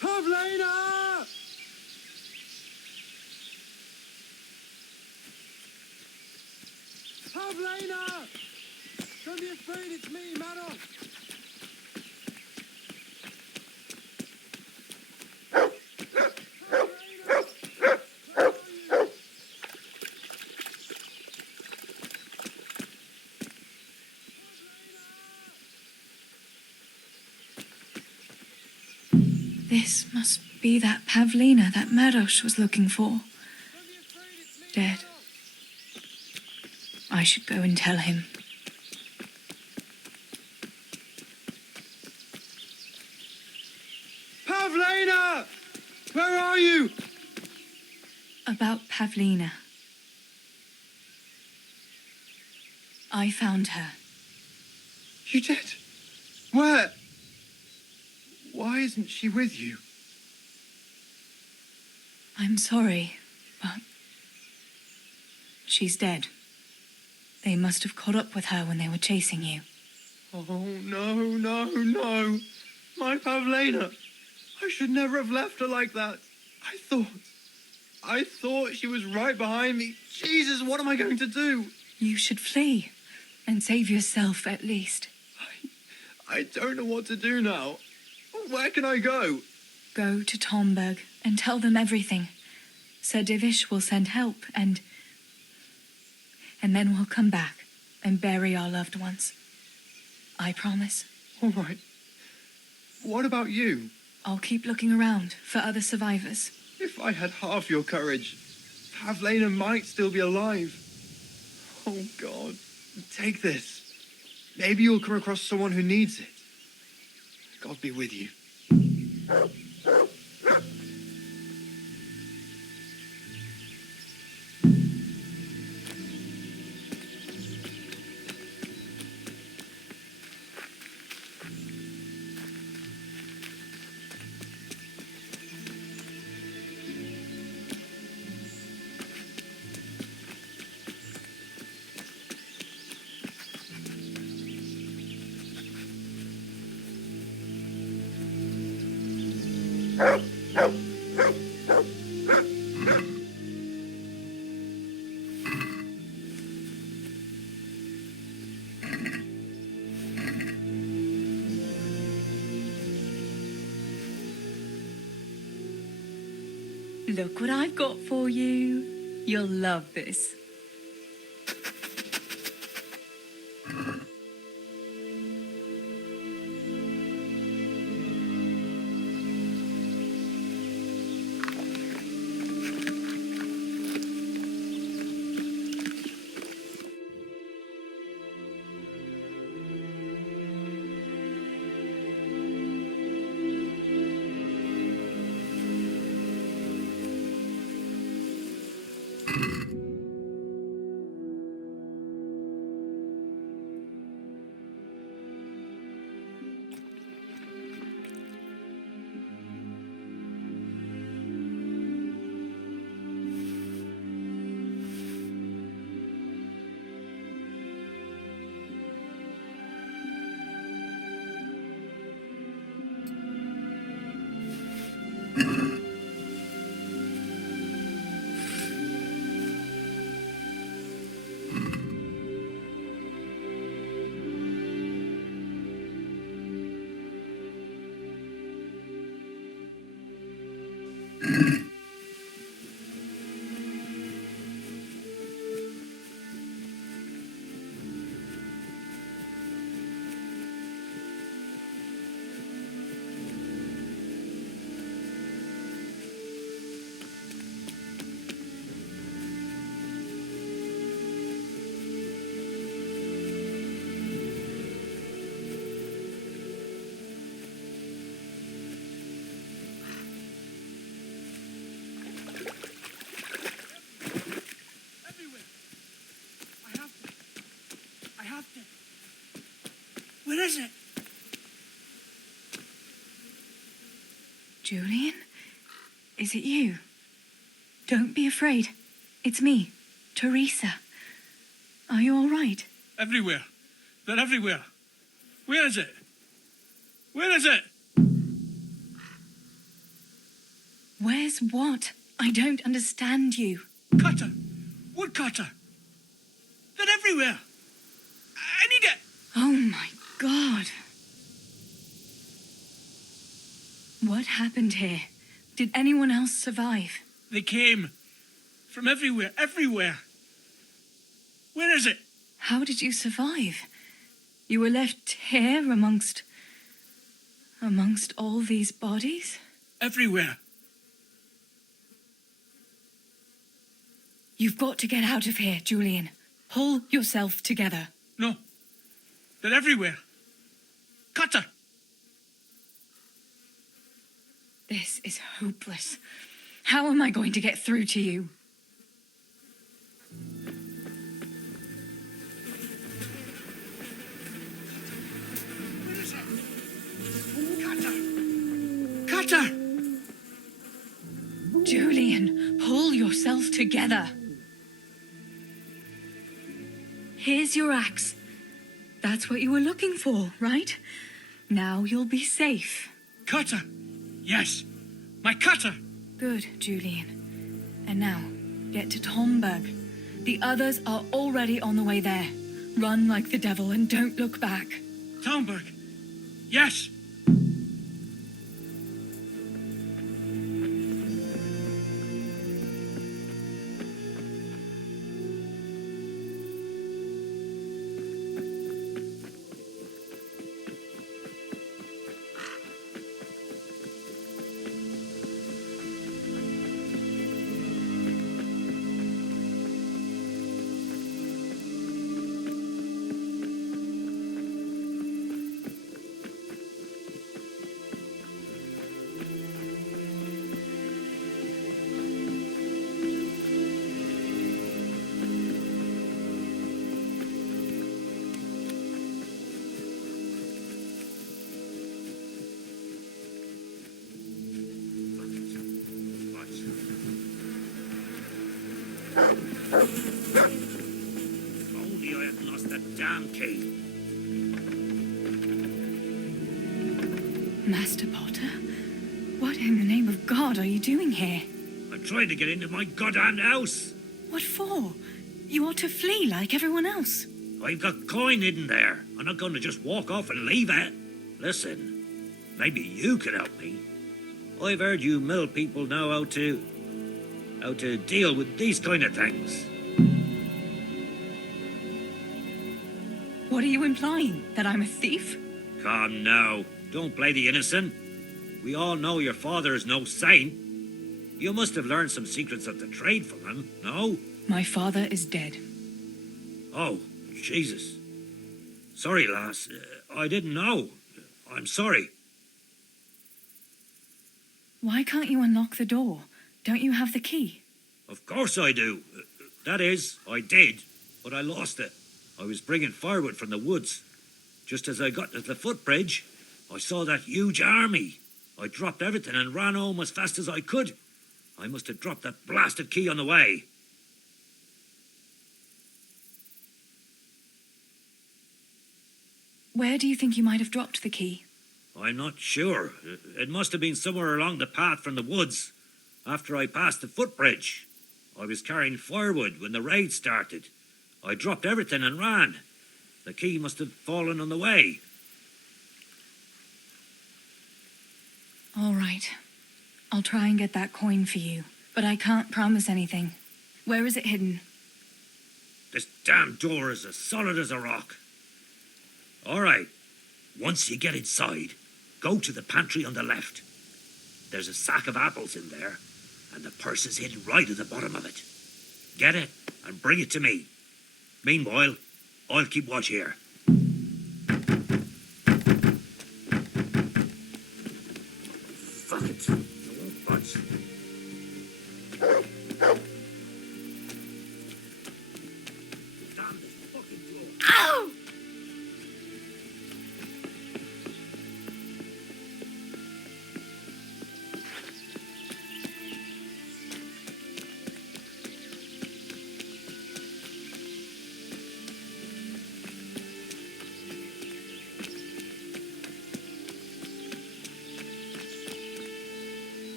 Pavlina! Pavlina! Don't be afraid, it's me, Maros! This must be that Pavlina that Maros was looking for. Dead. I should go and tell him. Pavlina! Where are you? About Pavlina. I found her. You did? Where? Why isn't she with you? I'm sorry, but she's dead. They must have caught up with her when they were chasing you. Oh, no, no, no. My Pavlina. I should never have left her like that. I thought she was right behind me. Jesus, what am I going to do? You should flee and save yourself at least. I don't know what to do now. Where can I go? Go to Tomberg and tell them everything. Sir Divish will send help and then we'll come back and bury our loved ones. I promise. All right. What about you? I'll keep looking around for other survivors. If I had half your courage, Pavlina might still be alive. Oh, God. Take this. Maybe you'll come across someone who needs it. God be with you. Look what I've got for you. You'll love this. Where is it? Julian? Is it you? Don't be afraid. It's me, Theresa. Are you all right? Everywhere. They're everywhere. Where is it? Where is it? Axe what? I don't understand you. Cutter! Woodcutter! They're everywhere! I need it! Oh my God. What happened here? Did anyone else survive? They came from everywhere, everywhere. Where is it? How did you survive? You were left here amongst all these bodies? Everywhere. You've got to get out of here, Julian. Pull yourself together. No. They're everywhere. Cutter! This is hopeless. How am I going to get through to you? Where is it? Cutter! Cutter! Julian, pull yourself together. Here's your axe. That's what you were looking for, right? Now you'll be safe. Cutter! Yes, my cutter! Good, Julian. And now, get to Tomberg. The others are already on the way there. Run like the devil and don't look back. Tomberg! Yes! Only I hadn't lost that damn key. Master Potter? What in the name of God are you doing here? I'm trying to get into my goddamn house. What for? You ought to flee like everyone else. I've got coin hidden there. I'm not going to just walk off and leave it. Listen, maybe you can help me. I've heard you mill people know how to deal with these kind of things. What are you implying? That I'm a thief? Come now, don't play the innocent. We all know your father is no saint. You must have learned some secrets of the trade from him, no? My father is dead. Oh, Jesus. Sorry, lass. I didn't know. I'm sorry. Why can't you unlock the door? Don't you have the key? Of course I do. That is, I did, but I lost it. I was bringing firewood from the woods. Just as I got to the footbridge, I saw that huge army. I dropped everything and ran home as fast as I could. I must have dropped that blasted key on the way. Where do you think you might have dropped the key? I'm not sure. It must have been somewhere along the path from the woods. After I passed the footbridge, I was carrying firewood when the raid started. I dropped everything and ran. The key must have fallen on the way. All right. I'll try and get that coin for you, but I can't promise anything. Where is it hidden? This damn door is as solid as a rock. All right. Once you get inside, go to the pantry on the left. There's a sack of apples in there, and the purse is hidden right at the bottom of it. Get it and bring it to me. Meanwhile, I'll keep watch here. Fuck it. I won't budge. Damn this fucking door. Ow!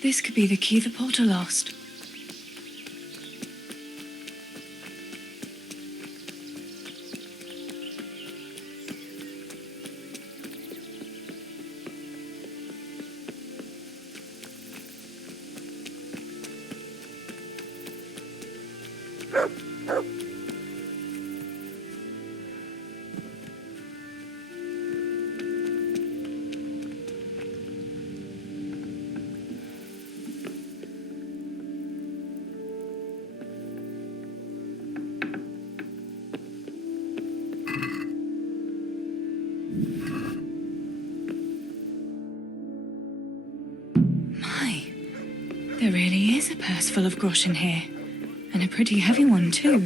This could be the key the porter lost. There really is a purse full of groschen here. And a pretty heavy one, too.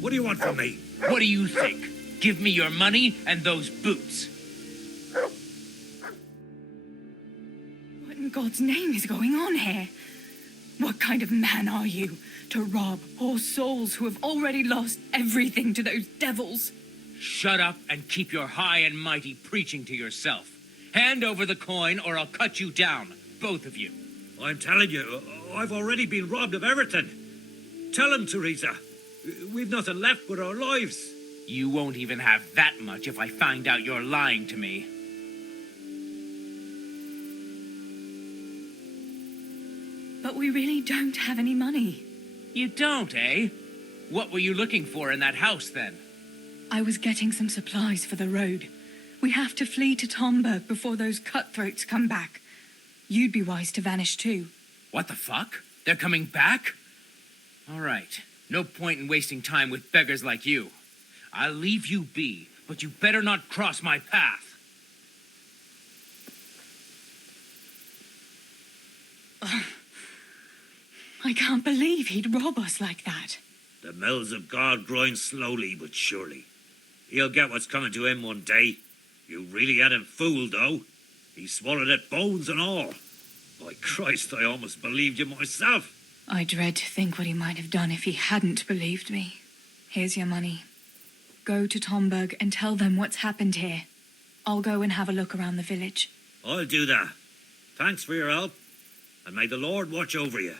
What do you want from me? What do you think? Give me your money and those boots. What in God's name is going on here? What kind of man are you to rob poor souls who have already lost everything to those devils? Shut up and keep your high and mighty preaching to yourself. Hand over the coin or I'll cut you down, both of you. I'm telling you, I've already been robbed of everything. Tell him, Theresa. We've nothing left but our lives. You won't even have that much if I find out you're lying to me. But we really don't have any money. You don't, eh? What were you looking for in that house, then? I was getting some supplies for the road. We have to flee to Tomberg before those cutthroats come back. You'd be wise to vanish too. What the fuck? They're coming back? All right. No point in wasting time with beggars like you. I'll leave you be, but you better not cross my path. I can't believe he'd rob us like that. The mills of God grind slowly but surely. He'll get what's coming to him one day. You really had him fooled, though. He swallowed it, bones and all. By Christ, I almost believed you myself. I dread to think what he might have done if he hadn't believed me. Here's your money. Go to Tomberg and tell them what's happened here. I'll go and have a look around the village. I'll do that. Thanks for your help, and may the Lord watch over you.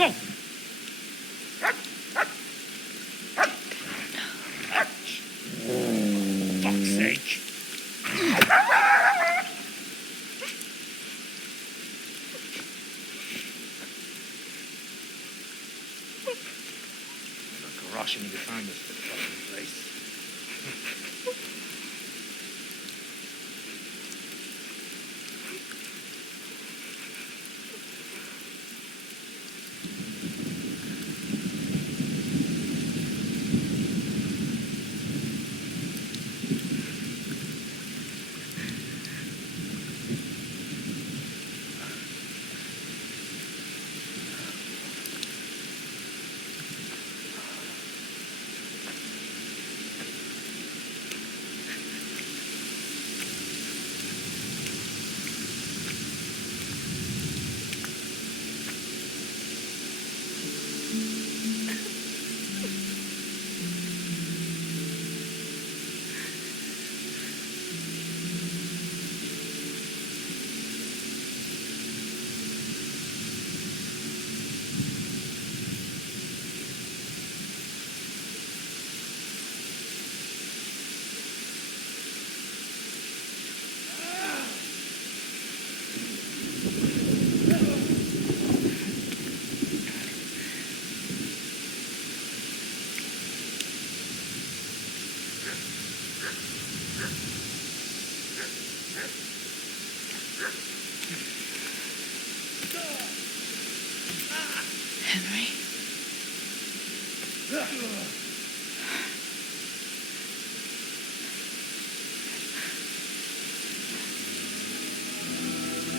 Go! Fuck's sake. Rushing to find this fucking place.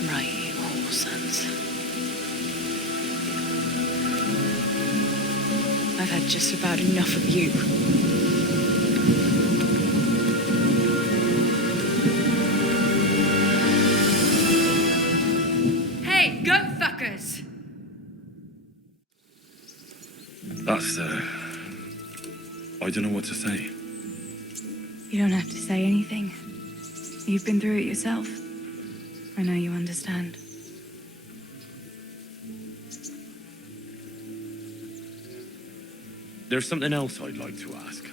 Right, all sons. I've had just about enough of you. Hey, go fuckers! That's, I don't know what to say. You don't have to say anything. You've been through it yourself. I know you understand. There's something else I'd like to ask.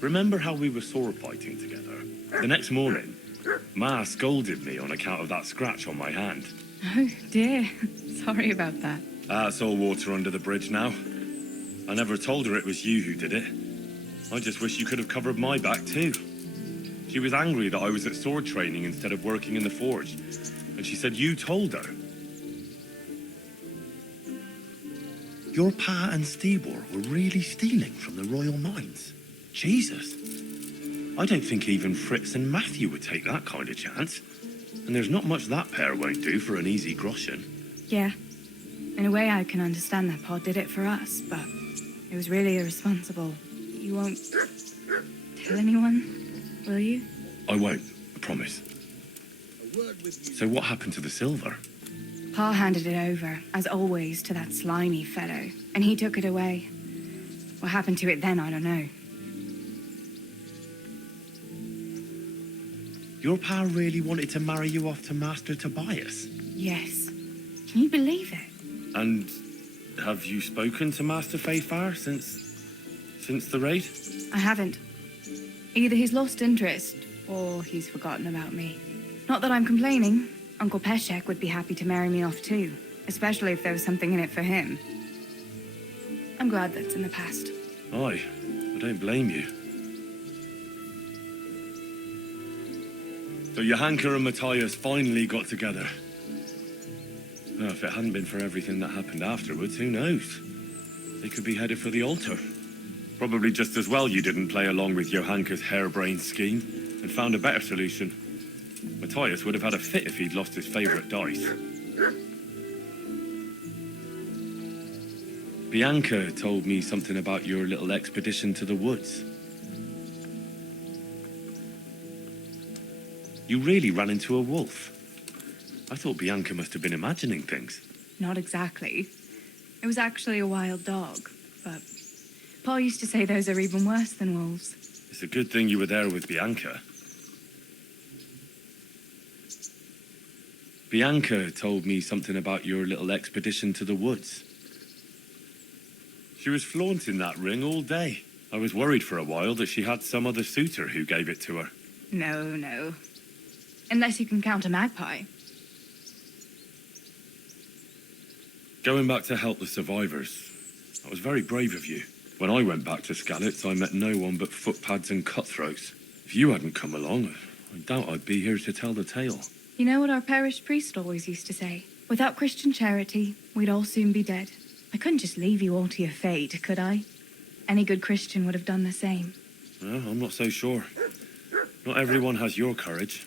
Remember how we were sword fighting together? The next morning, Ma scolded me on account of that scratch on my hand. Oh, dear. Sorry about that. It's all water under the bridge now. I never told her it was you who did it. I just wish you could have covered my back too. She was angry that I was at sword training instead of working in the forge. And she said you told her. Your pa and Stibor were really stealing from the royal mines. Jesus. I don't think even Fritz and Matthew would take that kind of chance. And there's not much that pair won't do for an easy groschen. Yeah. In a way, I can understand that Pa did it for us, but it was really irresponsible. You won't tell anyone, will you? I won't, I promise. So what happened to the silver? Pa handed it over, as always, to that slimy fellow, and he took it away. What happened to it then, I don't know. Your pa really wanted to marry you off to Master Tobias? Yes. Can you believe it? And have you spoken to Master Fayfar since the raid? I haven't. Either he's lost interest, or he's forgotten about me. Not that I'm complaining. Uncle Peshek would be happy to marry me off too, especially if there was something in it for him. I'm glad that's in the past. Aye, I don't blame you. So Johanka and Matthias finally got together. Well, if it hadn't been for everything that happened afterwards, who knows? They could be headed for the altar. Probably just as well you didn't play along with Johanka's harebrained scheme and found a better solution. Matthias would have had a fit if he'd lost his favourite dice. Bianca told me something about your little expedition to the woods. You really ran into a wolf. I thought Bianca must have been imagining things. Not exactly. It was actually a wild dog, but Pa used to say those are even worse than wolves. It's a good thing you were there with Bianca. Bianca told me something about your little expedition to the woods. She was flaunting that ring all day. I was worried for a while that she had some other suitor who gave it to her. No. Unless you can count a magpie. Going back to help the survivors, that was very brave of you. When I went back to Skalitz, I met no one but footpads and cutthroats. If you hadn't come along, I doubt I'd be here to tell the tale. You know what our parish priest always used to say? Without Christian charity, we'd all soon be dead. I couldn't just leave you all to your fate, could I? Any good Christian would have done the same. Well, I'm not so sure. Not everyone has your courage.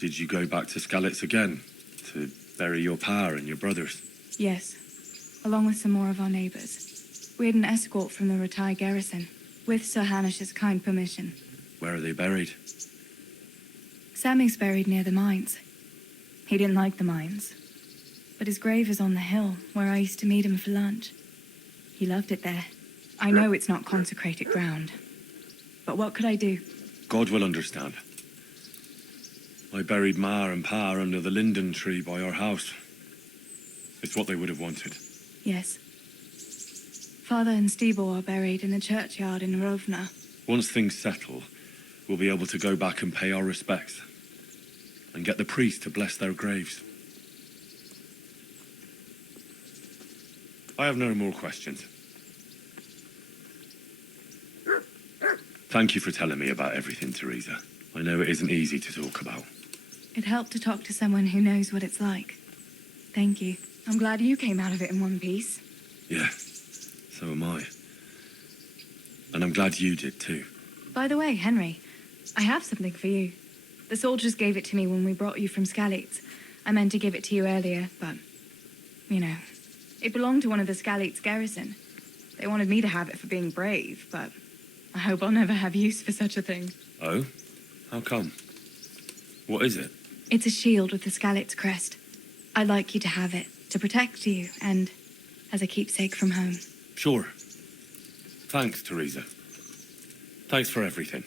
Did you go back to Skalitz again? To bury your pa and your brothers? Yes, along with some more of our neighbours. We had an escort from the retired garrison, with Sir Hanish's kind permission. Where are they buried? Sammy's buried near the mines. He didn't like the mines, but his grave is on the hill where I used to meet him for lunch. He loved it there. I know it's not consecrated ground, but what could I do? God will understand. I buried Ma and Pa under the linden tree by our house. It's what they would have wanted. Yes. Father and Stebo are buried in the churchyard in Rovna. Once things settle, we'll be able to go back and pay our respects. And get the priest to bless their graves. I have no more questions. Thank you for telling me about everything, Theresa. I know it isn't easy to talk about. It helped to talk to someone who knows what it's like. Thank you. I'm glad you came out of it in one piece. Yeah, so am I. And I'm glad you did too. By the way, Henry, I have something for you. The soldiers gave it to me when we brought you from Skalitz. I meant to give it to you earlier, but, you know, it belonged to one of the Skalitz garrison. They wanted me to have it for being brave, but I hope I'll never have use for such a thing. Oh? How come? What is it? It's a shield with the Skalitz crest. I'd like you to have it, to protect you, and as a keepsake from home. Sure. Thanks, Theresa. Thanks for everything.